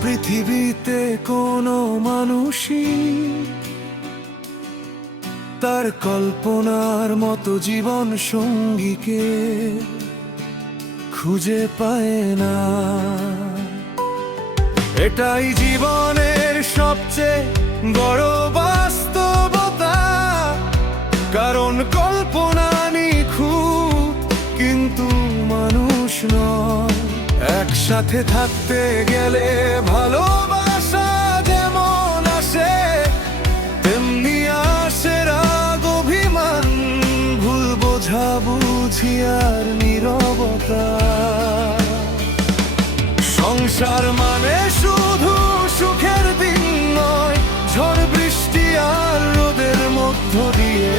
পৃথিবীতে কোনো মানুষই তার কল্পনার মতো জীবন সঙ্গীকে খুঁজে পায় না। এটাই জীবনের সবচেয়ে বড় বাস্তবতা, কারণ কল্পনা নিখুঁত কিন্তু মানুষ নয়। একসাথে থাকতে গেলে ভালোবাসা যেমন আসে, তেমনি আসে রাগ, অভিমান, ভুল বোঝাবুঝি আর নীরবতা। সংসার মানে শুধু সুখের দিন নয়, ঝড় বৃষ্টি আর রোদের মধ্য দিয়ে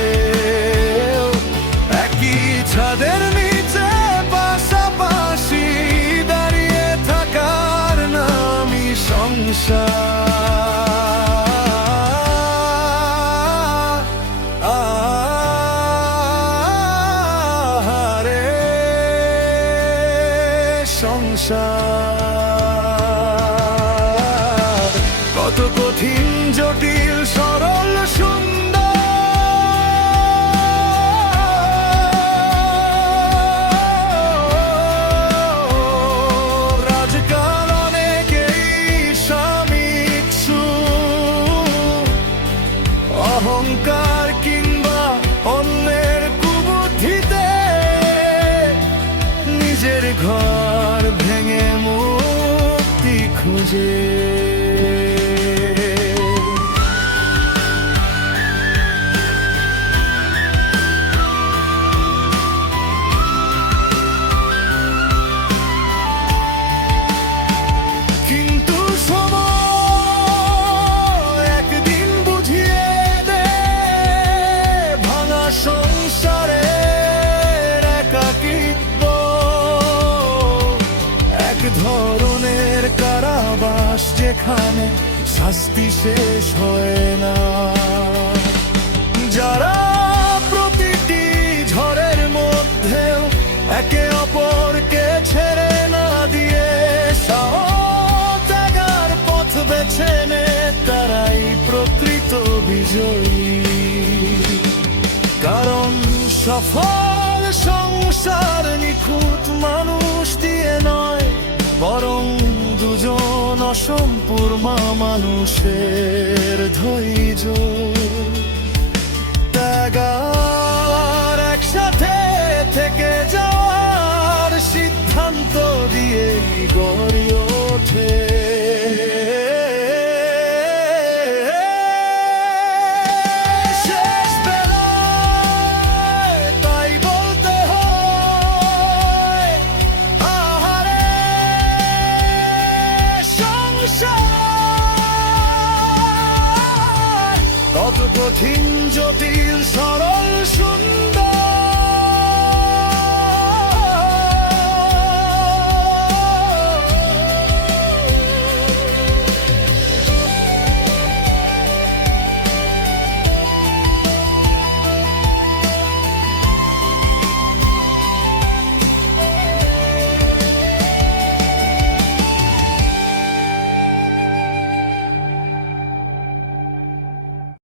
একই ছাদের নিচে পাশাপাশি দাঁড়িয়ে থাকার নামই সংসার। আহারে সংসার কত কঠিন, জটিল, সরল, সুন্দর। আজকাল অনেকেই সামিক সুখ, অহংকার কিংবা অন্যের কুবুদ্ধিতে নিজের ঘর ভেঙে মুক্তি খুঁজে। কিন্তু সময় একদিন বুঝিয়ে দে, ভাঙা সংসারের একাকিত্ব এক ধরনের কারাবাস, যেখানে শাস্তি শেষ হয় না। যারা প্রতিটি ঝড়ের মধ্যেও একে অপরকে ছেড়ে না দিয়ে সাহস ত্যাগের পথ বেছে নেয়, তারাই প্রকৃত বিজয়ী। কারণ সফল সংসার নিখুঁত মানুষ দিয়ে নয়, বরং দুজন অসম্পূর্ণ মানুষের ধৈর্য, ত্যাগার, একসাথে থেকে যাওয়ার সিদ্ধান্ত দিয়ে গড়ে ওঠে। শেষ বেলায় তাই বলতে হয়, আহারে সংসার কত কঠিন, জটিল, সরল, সুন্দর।